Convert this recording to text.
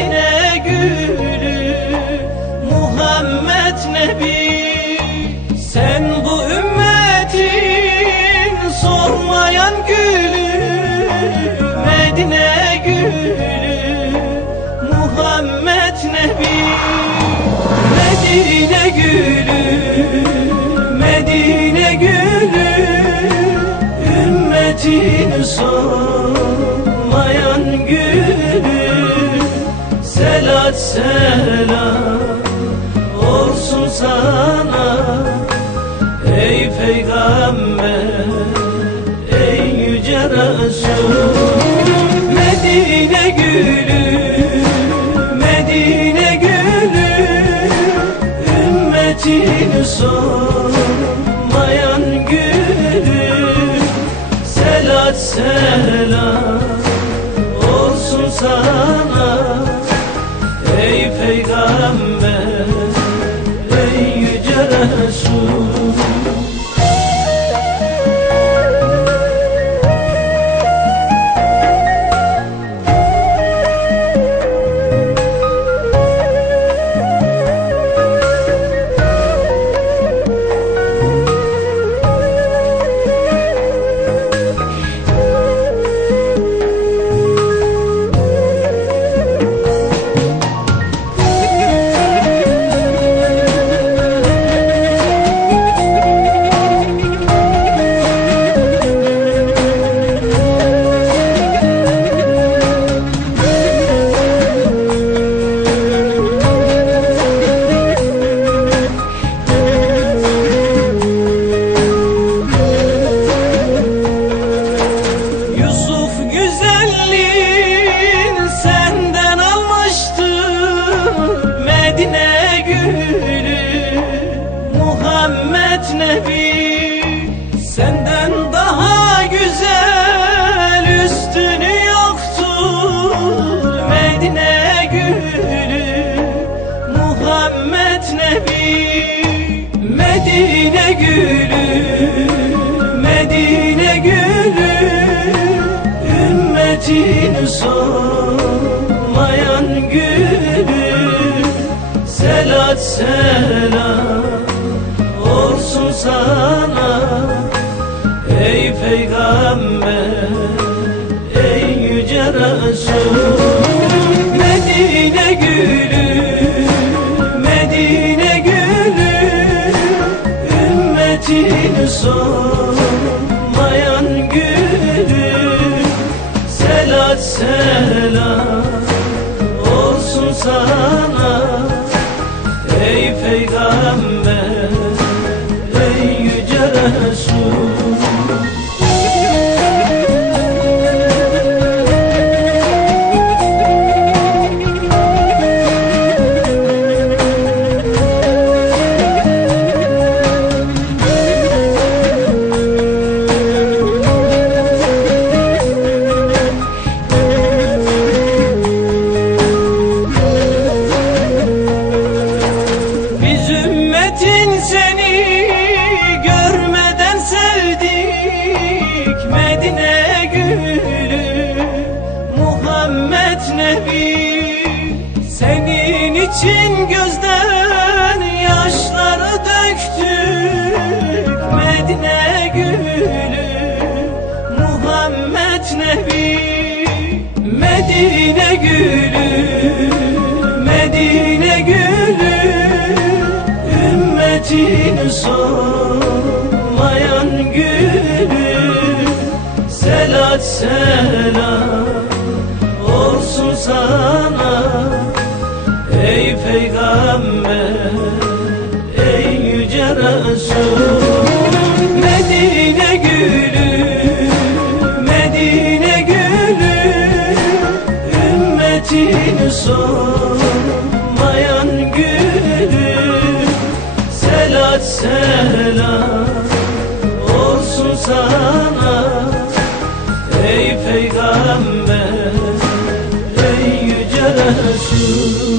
Medine gülü Muhammed Nebi. Sen bu ümmetin sormayan gülü Medine gülü Muhammed Nebi. Medine gülü selam olsun sana Ey peygamber ey yüce Resul. Medine gülü Muhammed Nebi Senden daha güzel üstünü yoktur. Medine gülü Muhammed Nebi Medine gülü Medine gülü Ümmetin solmayan gülü. Selat selam sana. Ey peygamber ey yüce Resul. Medine gülü Medine gülü Ümmetin solmayan gülü. Selat selam olsun sana. Ey peygamber için gözden yaşları döktük. Medine gülü Muhammed Nebi. Medine gülü Medine gülü. Ümmetin solmayan gülü. Selat selam olsun sana peygamber Ey yüce Resul. Medine gülü Medine gülü Ümmetini sormayan gülü. Selat selam olsun sana Ey peygamber Ey yüce Resul.